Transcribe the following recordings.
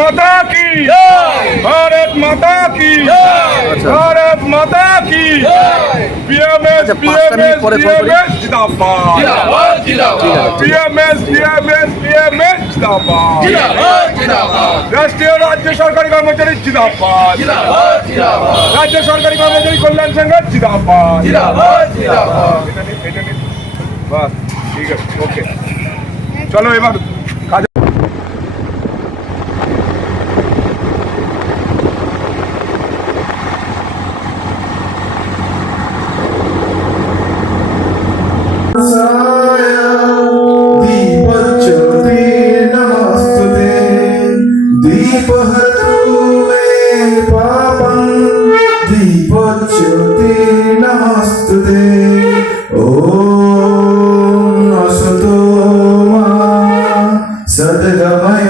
माता की भारत माता की भारत माता की पीएमएस पीएमएस पीएमएस जिंदाबाद पीएमएस पीएमएस पीएमएस जिंदाबाद राष्ट्रीय राज्य सरकारी कर्मचारी जिंदाबाद राज्य सरकारी कर्मचारी कल्याण संघ जिंदाबाद बस ठीक है ओके चलो এবার दीपज्योति नमस्तुते दीपहतु मे पापं दीपज्योति नमस्तुते ॐ असतो मा सद्गमय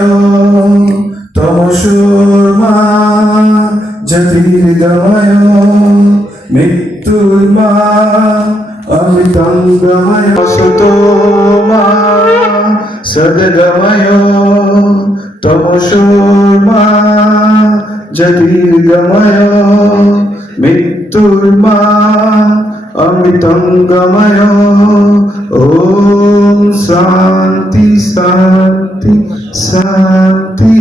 तमसोर्मा ज्योतिर्गमय मृत्युर्मा अमृतंगमय असतो मा सद्गमय तमसोर्मा ज्योतिर्गमय मृत्युर्मा अमृतंगमय ओम शांति शांति शांति।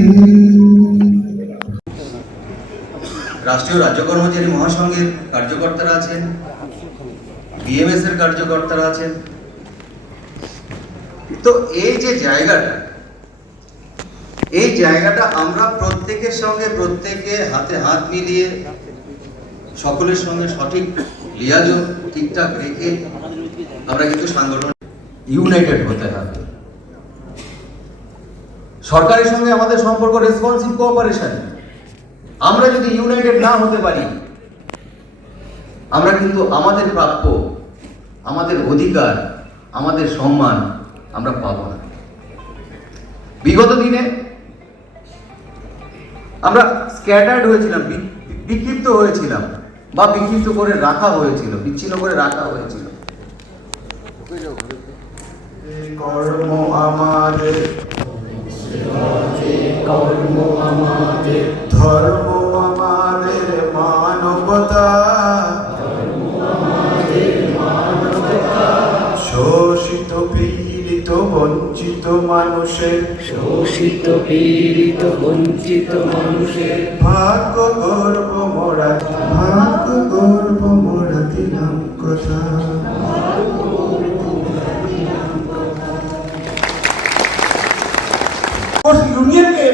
রাষ্ট্রীয় রাজ্য কর্মচারী মহাসংঘের কার্যকর্তারা আছেন, বিএমএস এর কার্যকর্তারা আছেন। তো এই যে জায়গাটা আমরা প্রত্যেকের সঙ্গে প্রত্যেকে হাতে হাত মিলিয়ে সকলের সঙ্গে সঠিক লিয়াজোগ ঠিকঠাক রেখে আমরা কিন্তু সংগঠন ইউনাইটেড হতে হবে। সরকারের সঙ্গে আমাদের সম্পর্ক রেসপন্সিভ কোঅপারেশন। আমরা যদি ইউনাইটেড না হতে পারি আমরা কিন্তু আমাদের প্রাপ্য, আমাদের অধিকার, আমাদের সম্মান আমরা পাবো না। বিগত দিনে আমরা স্ক্যাটার্ড হয়েছিলাম, বিক্ষিপ্ত হয়েছিলাম বা বিক্ষিপ্ত করে রাখা হয়েছিল, বিচ্ছিন্ন করে রাখা হয়েছিল। কর্ম আমাদের ধর্ম আমাদের মানবতা শোষিত পীড়িত বঞ্চিত মানুষের ভাগ্য গর্ব মোরা দিলাম কথা। उस यूनियन के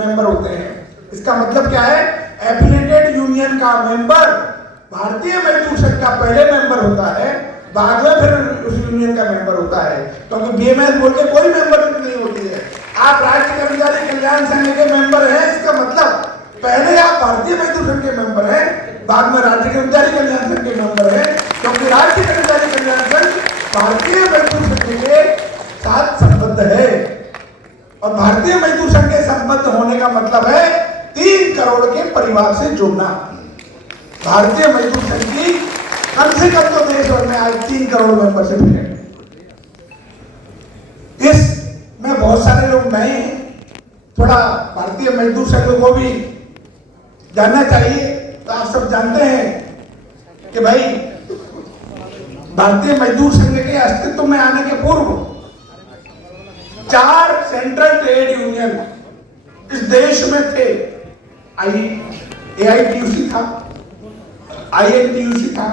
मेंबर होते हैं। इसका मतलब क्या है? एफिलिएटेड यूनियन का मेंबर भारतीय मजदूर संघ का पहले मेंबर होता है, बाद में फिर उस यूनियन का मेंबर होता है। क्योंकि बीएमएस बोल के कोई मेंबरशिप नहीं होती है। आप राज्य कर्मचारी कल्याण संघ के मेंबर हैं, इसका मतलब पहले आप भारतीय मजदूर संघ के मेंबर हैं, बाद में राज्य कर्मचारी कल्याण संघ के मेंबर हैं। क्योंकि राज्य कर्मचारी कल्याण संघ भारतीय मजदूर संघ के साथ संबद्ध है और भारतीय मजदूर संघ के संबद्ध होने का मतलब है 3 करोड़ के परिवार से जुड़ना। भारतीय मजदूर संघ की कम से कम तो देश भर में आज 3 करोड़ मेंबरशिप है। इसमें बहुत सारे लोग नए हैं, थोड़ा भारतीय मजदूर संघ को भी जानना चाहिए। तो आप सब जानते हैं कि भाई भारतीय मजदूर संघ के अस्तित्व में आने के पूर्व 4 सेंट्रल ट्रेड यूनियन इस देश में थे। एआईटीयूसी था, आईएनटीयूसी था,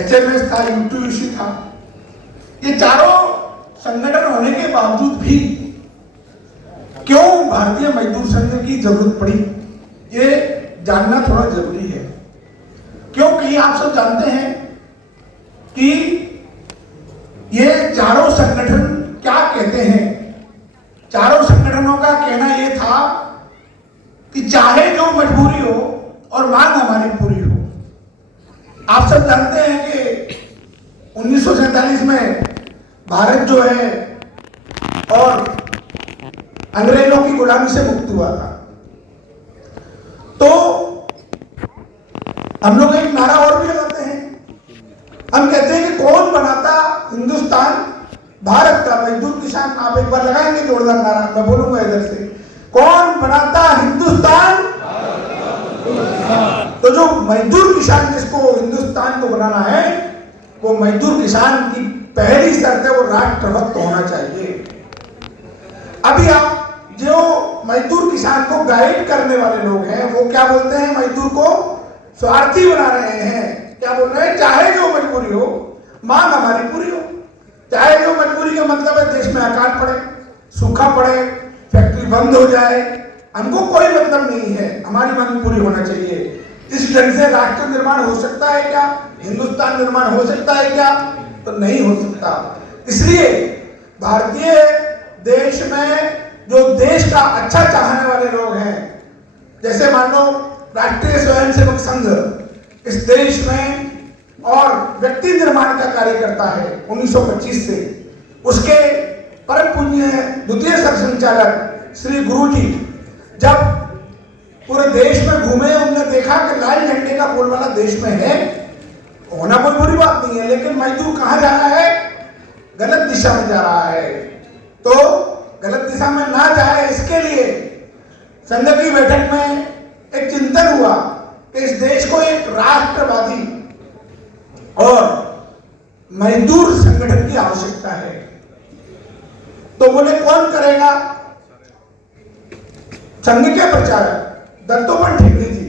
एचएमएस था, यूटीयूसी था। ये चारों संगठन होने के बावजूद भी क्यों भारतीय मजदूर संघ की जरूरत पड़ी, ये जानना थोड़ा जरूरी है। क्योंकि आप सब जानते हैं कि ये चारों संगठन क्या कहते हैं। चारों संगठनों का कहना यह था कि चाहे जो मजबूरी हो और मांग हमारी पूरी हो। आप सब जानते हैं कि 1947 में भारत जो है और अंग्रेजों की गुलामी से मुक्त हुआ था। तो हम लोग एक नारा और भी लगाते हैं। हम कहते हैं कि कौन बनाता हिंदुस्तान भारत का मजदूर किसान। आप एक बार लगाएंगे जोरदार नारा, मैं बोलूंगा इधर से, कौन बनाता हिंदुस्तान। तो जो मजदूर किसान जिसको हिंदुस्तान को बनाना है, वो मजदूर किसान की पहली शर्त है वो राष्ट्रभक्त होना चाहिए। अभी आप जो मजदूर किसान को गाइड करने वाले लोग हैं वो क्या बोलते हैं, मजदूर को स्वार्थी बना रहे हैं। क्या बोल रहे हैं, चाहे जो मजबूरी हो मांग हमारी पूरी हो। चाहे जो मजबूरी का मतलब है देश में अकाल पड़े, सूखा पड़े, फैक्ट्री बंद हो जाए, हमको कोई मतलब नहीं है, हमारी मांग पूरी होना चाहिए। इस ढंग से राष्ट्र निर्माण हो सकता है क्या, हिंदुस्तान निर्माण हो सकता है क्या? तो नहीं हो सकता। इसलिए भारतीय देश में जो देश का अच्छा चाहने वाले लोग हैं, जैसे मान लो राष्ट्रीय स्वयंसेवक संघ इस देश में और व्यक्ति निर्माण का कार्य करता है 1925 से, उसके परम पूज्य द्वितीय सरसंचालक श्री गुरुजी जब पूरे देश में घूमे, उन्होंने देखा कि लाल झंडे का बोलबाला देश में है, होना कोई बुरी बात नहीं है, लेकिन मजदूर कहां जा रहा है, गलत दिशा में जा रहा है। तो गलत दिशा में ना जाए इसके लिए संघ की बैठक में एक चिंतन हुआ कि इस देश को एक राष्ट्रवादी और मजदूर संगठन की आवश्यकता है। तो बोले कौन करेगा? संघ के प्रचारक दत्तोपंत ठेंगड़ी जी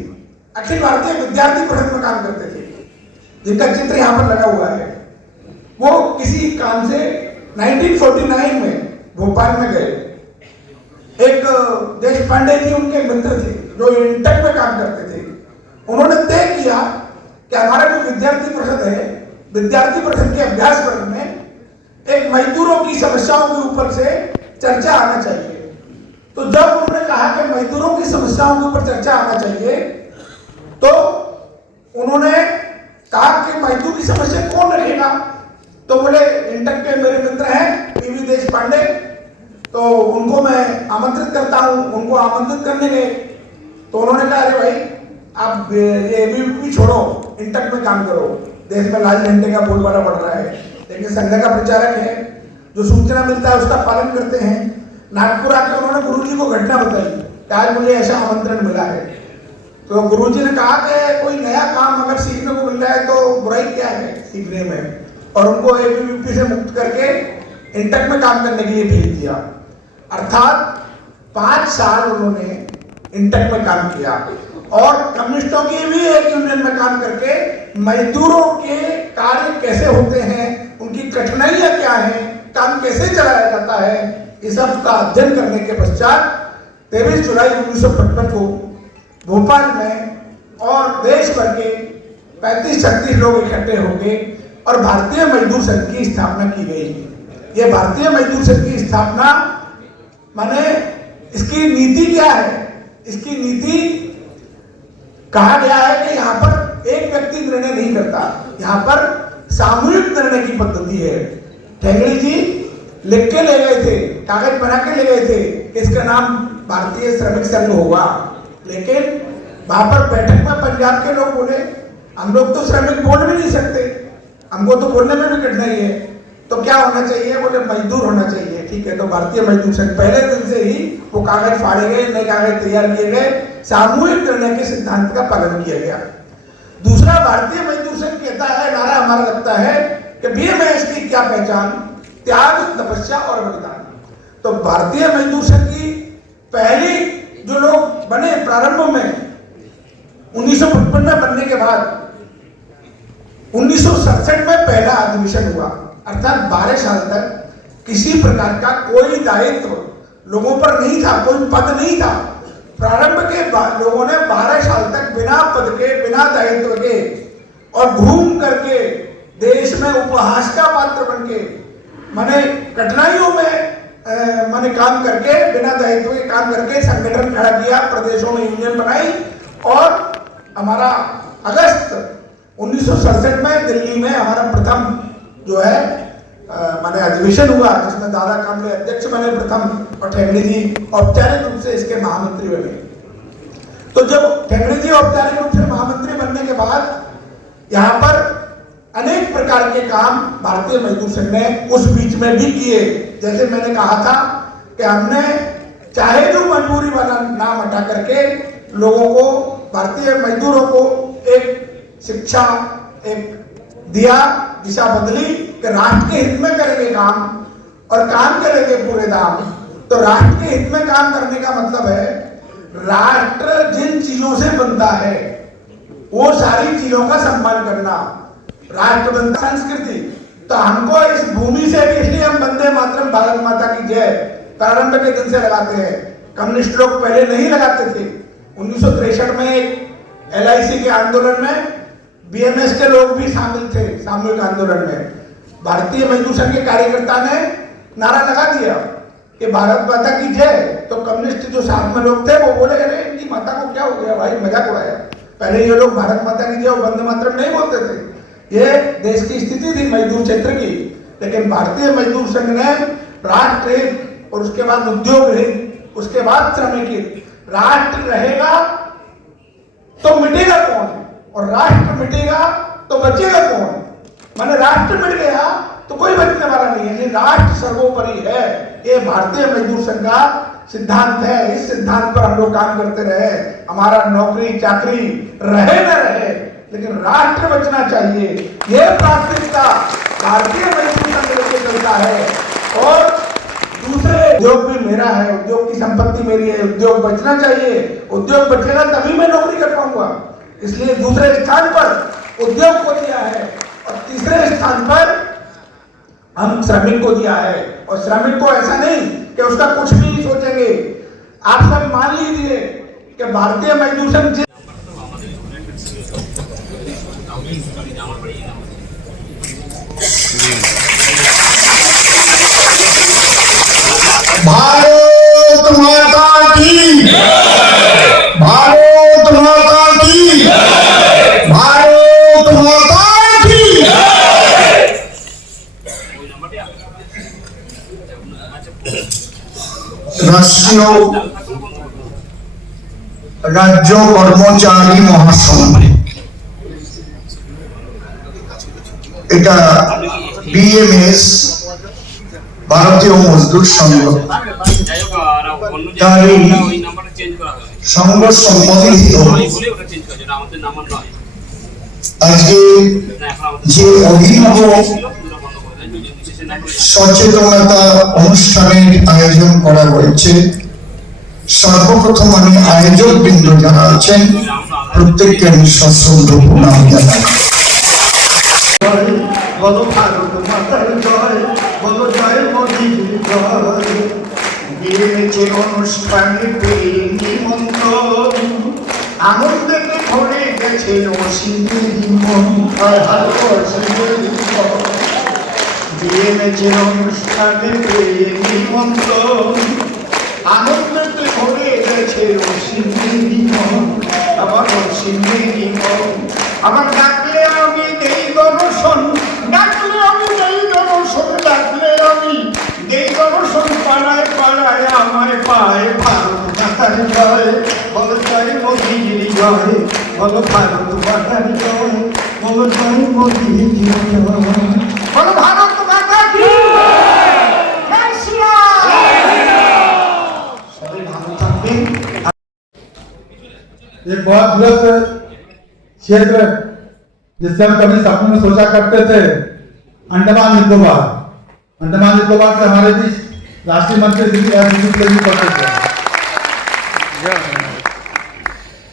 अखिल भारतीय विद्यार्थी परिषद में काम करते थे, जिनका चित्र यहां पर लगा हुआ है। वो किसी काम से 1949 में भोपाल में गए। एक देश पांडे जी उनके मित्र थे जो इंटेक में काम करते थे। उन्होंने तय किया कि हमारा जो विद्यार्थी परिषद है, विद्यार्थी परिषद के अभ्यास वर्ग में एक मजदूरों की समस्याओं के ऊपर से चर्चा आना चाहिए। तो जब उन्होंने कहा कि मजदूरों की समस्याओं के ऊपर चर्चा आना चाहिए, तो उन्होंने कहा कि मजदूर की समस्या कौन रखेगा? तो बोले इंटेक के मेरे मित्र हैं पीवी देश पांडे, तो उनको मैं आमंत्रित करता हूं। उनको आमंत्रित करने गए तो उन्होंने कहा अरे भाई आप ये एबीवीपी छोड़ो, इंटेक में काम करो, देश में लाल झंडे का बोलबाला बढ़ रहा है। लेकिन संघ का प्रचारक है, जो सूचना मिलता है उसका पालन करते हैं। नागपुर आकर उन्होंने गुरुजी को घटना बताई कि आज मुझे ऐसा आमंत्रण मिला है। तो गुरुजी ने कहा कि कोई नया काम अगर सीखने को मिल रहा है तो बुराई क्या है सीखने में, और उनको एबीवीपी से मुक्त करके इंटेक में काम करने के लिए भेज दिया। अर्थात 5 साल उन्होंने इंटेक में काम किया और कम्युनिस्टों की भी एक यूनियन में काम करके मजदूरों के कार्य कैसे होते हैं, उनकी कठिनाइयां क्या हैं, काम कैसे चलाया जाता है, इस सब का अध्ययन करने के पश्चात 23 जुलाई 1955 को भोपाल में और देश भर के 35-36 लोग इकट्ठे हो गए और भारतीय मजदूर संघ की स्थापना की गई। ये भारतीय मजदूर संघ की स्थापना माने इसकी नीति क्या है? इसकी नीति कहा गया है कि यहाँ पर एक व्यक्ति निर्णय नहीं करता, यहाँ पर सामूहिक निर्णय की पद्धति है। ठेंगड़ी जी लिख के ले गए थे, कागज बना के ले गए थे कि इसका नाम भारतीय श्रमिक संघ होगा, लेकिन वहां पर बैठक में पंजाब के लोग बोले हम लोग तो श्रमिक बोल भी नहीं सकते, हमको तो बोलने में भी कठिनाई है, तो क्या होना चाहिए? बोले मजदूर होना चाहिए। ठीक है, तो भारतीय मजदूर संघ पहले दिन से ही वो कागज फाड़े गए, नए कागज तैयार किए गए, सामूहिक निर्णय के सिद्धांत का पालन किया गया। दूसरा, भारतीय मजदूर संघ कहता है, नारा हमारा लगता है कि बीएमएस की क्या पहचान, त्याग, तपस्या और बलिदान। तो भारतीय मजदूर संघ की पहली जो लोग बने प्रारंभ में 1955 में बनने के बाद 1967 में पहला अधिवेशन हुआ, अर्थात 12 साल तक किसी प्रकार का कोई दायित्व लोगों पर नहीं था, कोई पद नहीं था। प्रारंभ के लोगों ने 12 साल तक बिना पद के, बिना दायित्व के और घूम करके देश में उपहास का पात्र बन के, माने कठिनाइयों में माने काम करके, बिना दायित्व के काम करके संगठन खड़ा किया, प्रदेशों में यूनियन बनाई और हमारा अगस्त 1967 में दिल्ली में हमारा प्रथम जो है माने अधिवेशन हुआ, जिसमें दादा कामले अध्यक्ष बने प्रथम और ठेंगड़ी जी औपचारिक रूप से इसके महामंत्री बने। तो जब ठेंगड़ी जी औपचारिक रूप से महामंत्री बनने के बाद यहाँ पर अनेक प्रकार के काम भारतीय मजदूर संघ ने उस बीच में भी किए। जैसे मैंने कहा था कि हमने चाहे जो मजबूरी वाला नाम हटा करके लोगों को, भारतीय मजदूरों को एक शिक्षा एक दिया, दिशा बदली कि राष्ट्र के हित में करेंगे काम और काम करेंगे पूरे दाम। तो राष्ट्र के हित में काम करने का मतलब है राष्ट्र जिन चीजों से बनता है वो सारी चीजों का सम्मान करना। राष्ट्र बनता संस्कृति, तो हमको इस भूमि से भी, इसलिए हम वंदे मातरम भारत माता की जय प्रारंभ के दिन से लगाते हैं। कम्युनिस्ट लोग पहले नहीं लगाते थे। 1963 में एक LIC के आंदोलन में BMS के लोग भी शामिल थे, सामूहिक आंदोलन में। भारतीय मजदूर संघ के कार्यकर्ता ने नारा लगा दिया कि भारत माता की जय। तो कम्युनिस्ट जो साथ में लोग थे वो बोले, अरे इनकी माता को क्या हो गया भाई, मजाक उड़ाया। पहले ये लोग भारत माता की जय और वंदे मातरम नहीं बोलते थे। ये देश की स्थिति थी मजदूर क्षेत्र की। लेकिन भारतीय मजदूर संघ ने राष्ट्र हित और उसके बाद उद्योग हित, उसके बाद श्रमिक हित, राष्ट्र रहेगा तो मिटेगा कौन, और राष्ट्र मिटेगा तो बचेगा कौन। माने राष्ट्र मिट गया तो कोई बचने वाला नहीं है, राष्ट्र सर्वोपरि है। ये भारतीय मजदूर संघ का सिद्धांत है। इस सिद्धांत पर हम लोग काम करते रहे। हमारा नौकरी चाकरी रहे न रहे, लेकिन राष्ट्र बचना चाहिए। यह प्राथमिकता भारतीय मजदूर संघ लेके चलता है। और दूसरे, उद्योग भी मेरा है, उद्योग की संपत्ति मेरी है, उद्योग बचना चाहिए। उद्योग बचेगा तभी मैं नौकरी कर पाऊंगा। इसलिए दूसरे स्थान पर उद्योग को दिया है और तीसरे स्थान पर हम श्रमिक को दिया है। और श्रमिक को ऐसा नहीं कि उसका कुछ भी नहीं सोचेंगे। आप सब मान लीजिए कि भारतीय मजदूर संघ भारत माता की, भारत माता की, भारत माता की। राष्ट्रीय राज्य कर्मचारी महासंघ, এটা BMS ভারতীয় মজদুর সংঘ, তার এই সংঘ সম্বন্ধিত আজকে যে অভিনব সচেতনতা অনুষ্ঠানের আয়োজন করা হয়েছে, সর্বপ্রথম আমি আয়োজক বৃন্দ যারা আছেন প্রত্যেককে আমি সশ্রদ্ধ প্রণাম জানাই। বলো ভারত মাতার জয়, বলো জয় মোদীর জয়। বিয়েছে অনুষ্ঠানে পেয়ে নিমন্ত্রণ, আনন্দেতে ভরে গেছে অসীমের মন। বিয়েছে অনুষ্ঠানে পেয়ে নিমন্ত্রণ, আনন্দেতে ভরে গেছে অসীমের মন। আমার অসীমের মন, আমার ডাকলে আমি দেই দর্শন, ডাকলে আমি দেই দর্শন, ডাকলে আমি দেই দর্শন। পাড়ায় পাড়ায় আমায় পায় ভারত মাতার জয়, বলো জয় মোদীর জয়, বলো ভারত মাতার জয়, বলো জয় মোদীর জয়, বলো ভারত মাতা কি। সবাই ভালো থাকবেন। एक बहुत दूरस्थ क्षेत्र जिससे हम कभी सपने में सोचा करते थे, अंडमान निकोबार। अंडमान निकोबार से हमारे बीच राष्ट्रीय मंत्री श्री भी पहुंचे थे।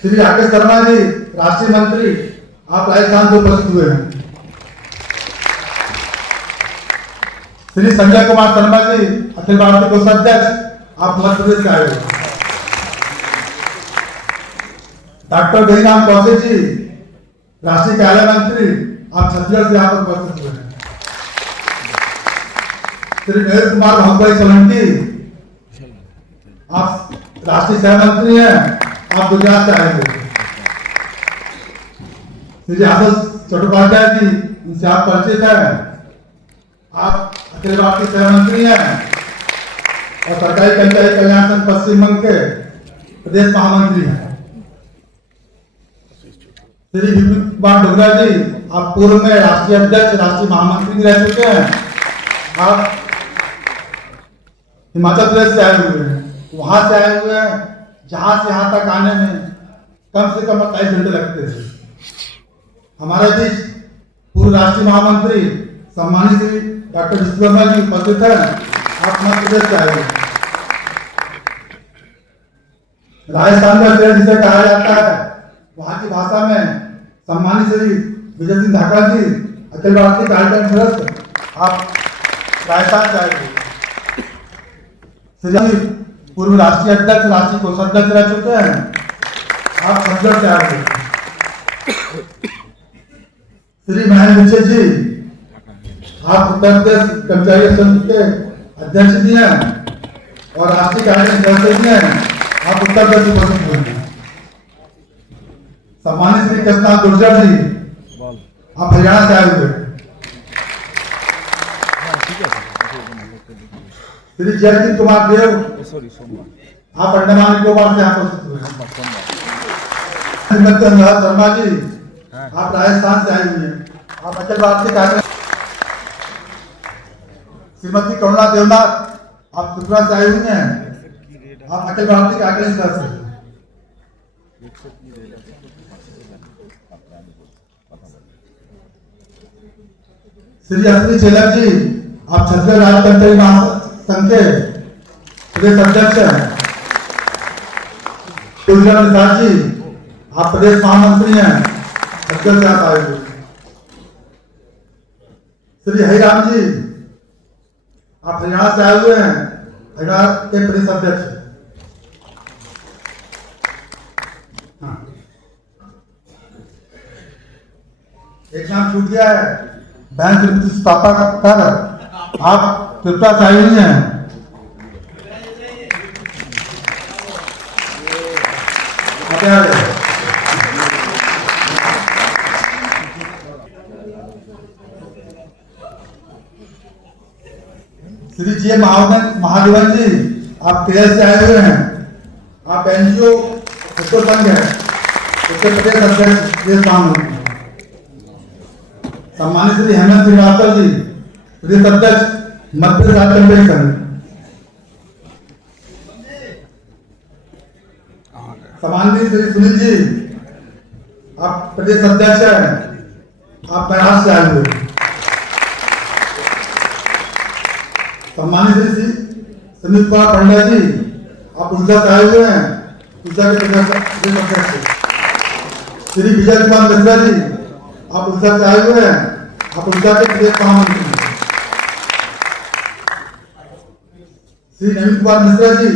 श्री राकेश शर्मा जी राष्ट्रीय मंत्री, आप राजस्थान से उपस्थित हुए हैं। श्री संजय कुमार शर्मा जी अखिल भारतीय कोषाध्यक्ष, आप मध्य प्रदेश से आए हैं। डॉक्टर बेनीराम कौशिक जी राष्ट्रीय कार्य मंत्री, आप छत्तीसगढ़ से यहाँ पर उपस्थित हुए हैं। श्री महेश कुमार भाई सोलंकी, आप राष्ट्रीय सह मंत्री हैं, आप गुजरात से आए हुए। श्री आदर्श चट्टोपाध्याय जी, उनसे आप परिचित हैं, आप अखिल भारतीय सह मंत्री हैं और सरकारी कर्मचारी कल्याण संघ पश्चिम बंग के प्रदेश महामंत्री हैं। श्री विपिन कुमार डोगरा जी, आप पूर्व में राष्ट्रीय अध्यक्ष, राष्ट्रीय महामंत्री भी रह चुके हैं, आप हिमाचल प्रदेश से आए हुए हैं। वहां से आए हुए हैं, जहां से यहाँ तक आने में कम से कम 28 घंटे लगते थे। हमारे बीच पूर्व राष्ट्रीय महामंत्री सम्मानित श्री डॉक्टर विश्वकर्मा जी उपस्थित हैं। आप मध्य प्रदेश से आए हैं। राजस्थान का शेर जिसे कहा जाता है, वहां की भाषा में सम्मानित श्री विजय सिंह ढाका जी अखिल भारतीय कार्यक्रम ट्रस्ट आप राजस्थान से आए थे। श्री पूर्व राष्ट्रीय अध्यक्ष, राष्ट्रीय कोषाध्यक्ष रह चुके हैं। आप छत्तीसगढ़ से आए थे। श्री महेंद्र विजय जी आप उत्तर प्रदेश कर्मचारी संघ के अध्यक्ष भी हैं और राष्ट्रीय कार्यक्रम ट्रस्ट भी हैं। आप उत्तर प्रदेश उपस्थित हुए। सम्मानित श्री कृष्णा गुर्जर जी आप हरियाणा से आए हुए। श्री जयदीप कुमार देव आप अंडमान निकोबार से यहाँ उपस्थित हुए। श्रीमती अनुराग शर्मा जी आप राजस्थान से आए हुए हैं। आप अखिल भारतीय कार्यक्रम। श्रीमती करुणा देवनाथ आप त्रिपुरा से आए हुए हैं। आप अखिल भारतीय कार्यक्रम से। श्री अश्विनी चेलक जी आप छत्तीसगढ़ राज्य कर्मचारी महासंघ के प्रदेश अध्यक्ष हैं। तुलसीराम निषाद जी आप प्रदेश महामंत्री हैं। छत्तीसगढ़ से आप आए हुए। श्री हरिराम जी आप हरियाणा से आए हुए हैं। हरियाणा के प्रदेश अध्यक्ष। हाँ। एक नाम छूट गया है, बहन श्रीमती स्थापा कर आप त्रिपुरा से आई हुई हैं। श्री जी महादेवन जी आप केरल से आए हुए हैं। आप एनजीओ विश्व संघ है उसके प्रदेश अध्यक्ष देश महामंत्री। सम्मानित श्री हेमंत श्रीवास्तव जी प्रदेश अध्यक्ष मध्य प्रदेश राज्य कर्मचारी संघ। सम्मानित श्री सुनील जी आप प्रदेश अध्यक्ष हैं। आप महाराष्ट्र से आए हुए। सम्मानित श्री सुनील कुमार पंड्या जी आप उड़ीसा से आए हुए हैं। उड़ीसा के प्रदेश अध्यक्ष। श्री विजय कुमार मिश्रा जी आप उड़ीसा से आए हुए हैं। आप उड़ीसा के प्रदेश महामंत्री। श्री नवीन कुमार मिश्रा जी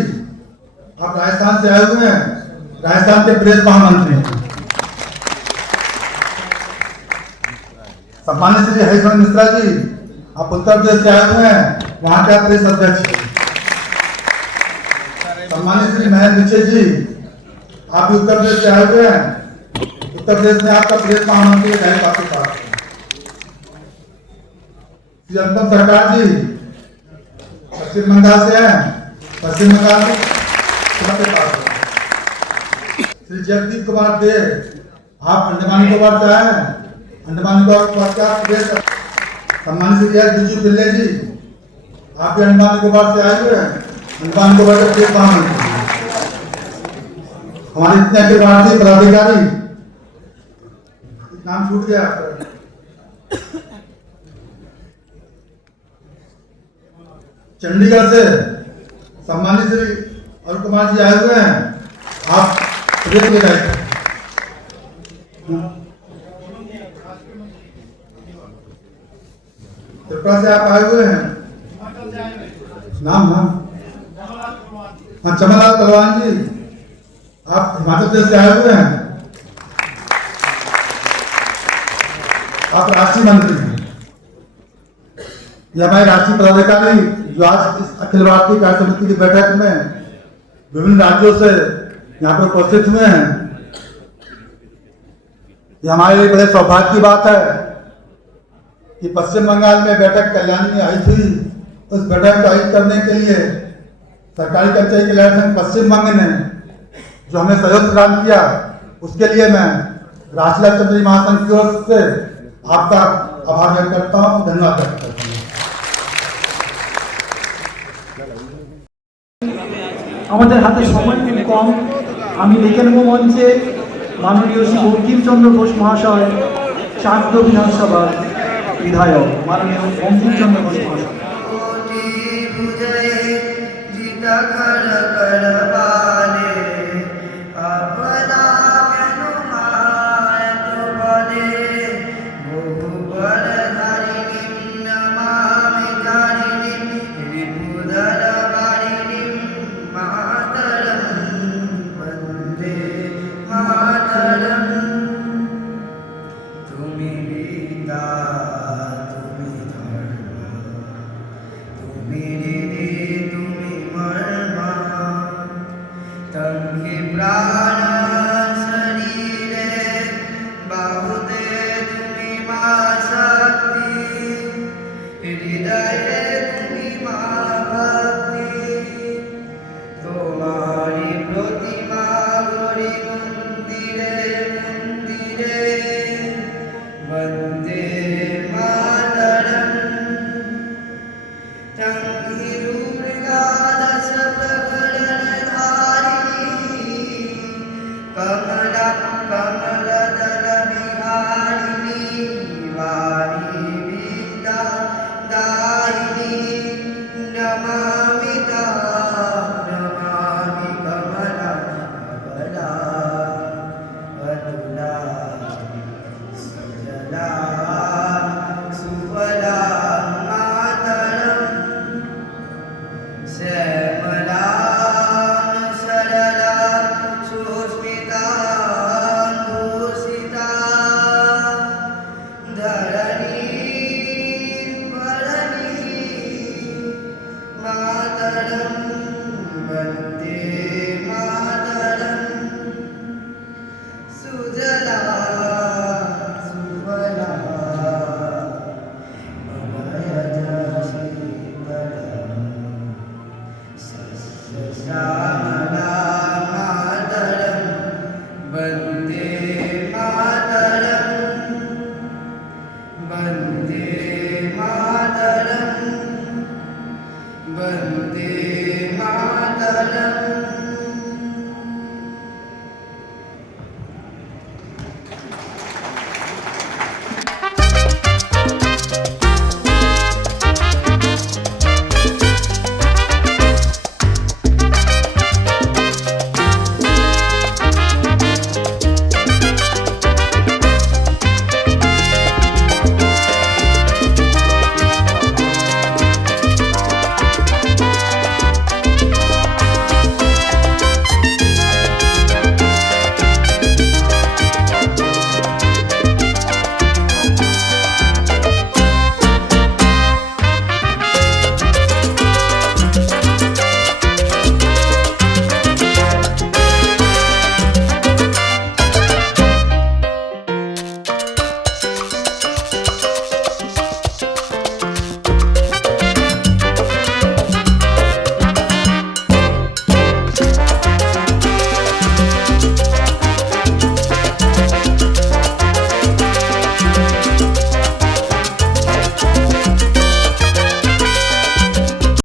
आप राजस्थान से आए हुए हैं। राजस्थान के प्रदेश महामंत्री। सम्मानित श्री हरिशंकर मिश्रा जी आप उत्तर प्रदेश से आए हुए हैं। वहां के प्रदेश अध्यक्ष। सम्मानित श्री महेंद्र विजय जी आप भी उत्तर प्रदेश से आए हुए हैं। उत्तर प्रदेश में आपका प्रदेश महामंत्री है आपके पास। श्री अनुपम सरकार जी पश्चिम बंगाल से हैं। पश्चिम बंगाल में आपके पास। श्री जगदीप कुमार देव आप अंडमान निकोबार से आए हैं। अंडमान निकोबार का प्रदेश। सम्मानित श्री बिजू पिल्ले जी आप भी अंडमान निकोबार से आए हुए हैं। अंडमान निकोबार के प्रदेश महामंत्री। हमारे इतने अखिल भारतीय पदाधिकारी, नाम छूट गया आपका। चंडीगढ़ से सम्मानित श्री अरुण कुमार जी आए हुए हैं। आप प्रदेश के दायित्व। त्रिपुरा से आप आए हुए हैं। नाम हाँ चमनलाल पहलवान जी आप हिमाचल प्रदेश से आए हुए हैं। आप राष्ट्रीय मंत्री हैं। ये हमारे राष्ट्रीय पदाधिकारी जो आज इस अखिल भारतीय कार्य समिति की बैठक में विभिन्न राज्यों से यहाँ पर उपस्थित हुए हैं। ये हमारे लिए बड़े सौभाग्य की बात है कि पश्चिम बंगाल में बैठक कल्याणी में आई थी। उस बैठक को आयोजित करने के लिए सरकारी कर्मचारी कल्याण संघ पश्चिम बंग ने जो हमें सहयोग प्रदान किया, उसके लिए मैं राष्ट्रीय कर्मचारी महासंघ की ओर से आपका आभार व्यक्त करता हूँ। धन्यवाद व्यक्त करता हूँ। আমাদের হাতে সময় খুব কম। আমি ডেকে নেব মঞ্চে মাননীয় শ্রী বঙ্কিমচন্দ্র ঘোষ মহাশয়, চাকদ বিধানসভার বিধায়ক মাননীয় বঙ্কিমচন্দ্র ঘোষ মহাশয়।